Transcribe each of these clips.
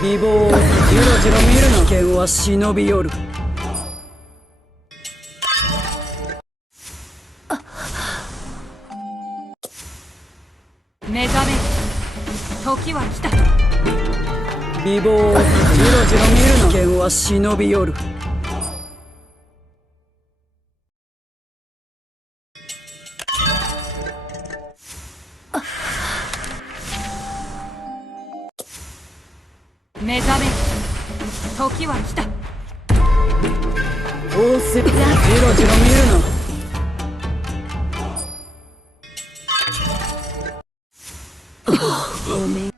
美貌をじろじろ見るな。危険は忍び寄る。目覚め、時は来た。美貌をじろじろ見るな。危険は忍び寄る。目覚め、時は来た。仰せ、じろじろ見るな。ごめん。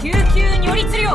救急如律令。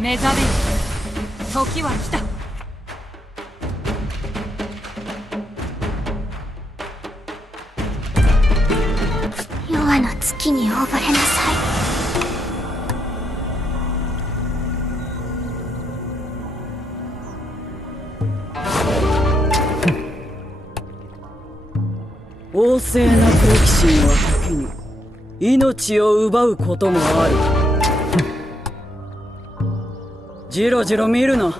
目覚め、時は来た。夜半の月に溺れなさい。旺盛な好奇心は時に命を奪うこともある。じろじろ見るな。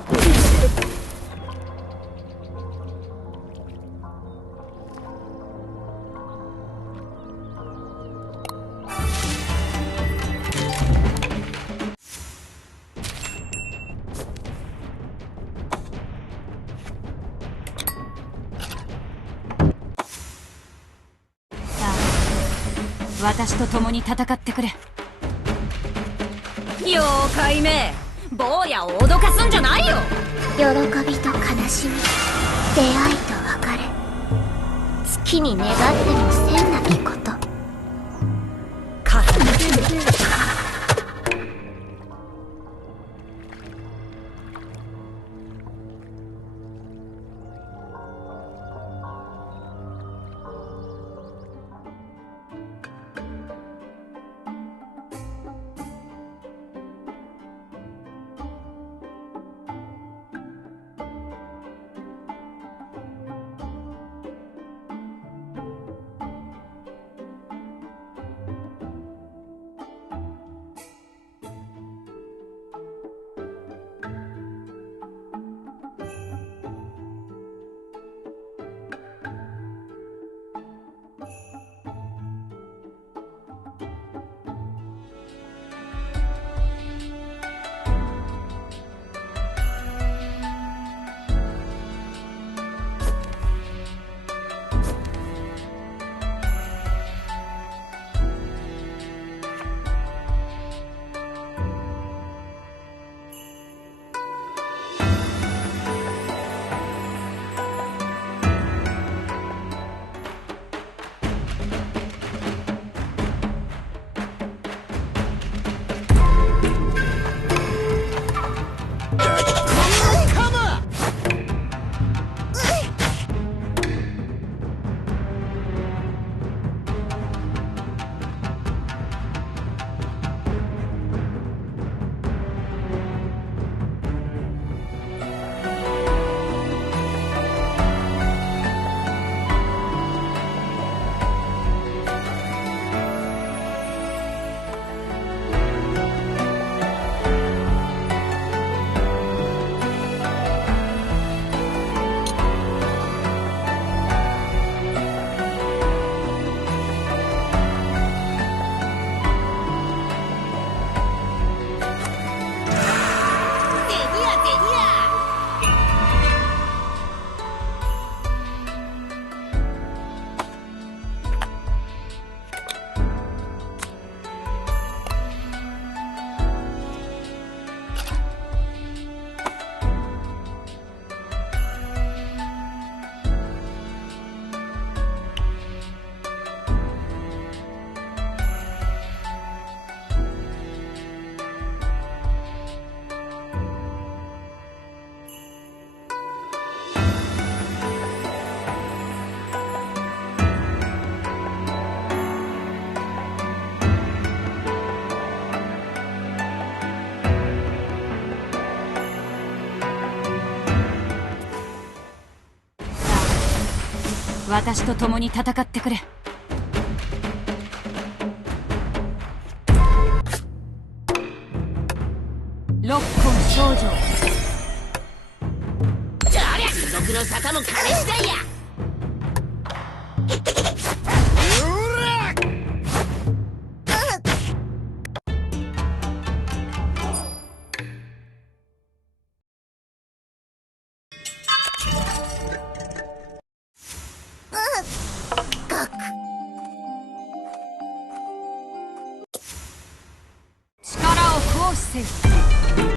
私と共に戦ってくれ。妖怪め、坊やを脅かすんじゃないよ。喜びと悲しみ、出会いと別れ、月に願っても千なきこと。私と共に戦ってくれ。六根少女。そりゃ地獄の沙汰も金次第や。力を行使せよ。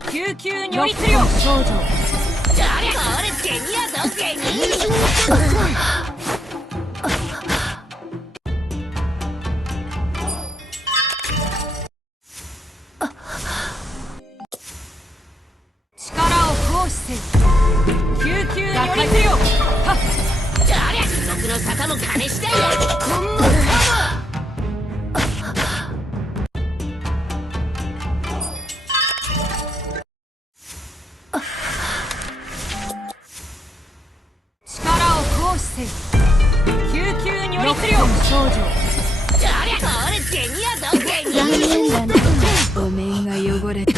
救急如律令少女。そりゃこれ銭やぞ銭。力を行使せよ。救急如律令。はっ。そりゃ地獄の沙汰も金次第や。救急如律令少女。そりゃこれ銭やぞ銭。残念だね。お面が汚れて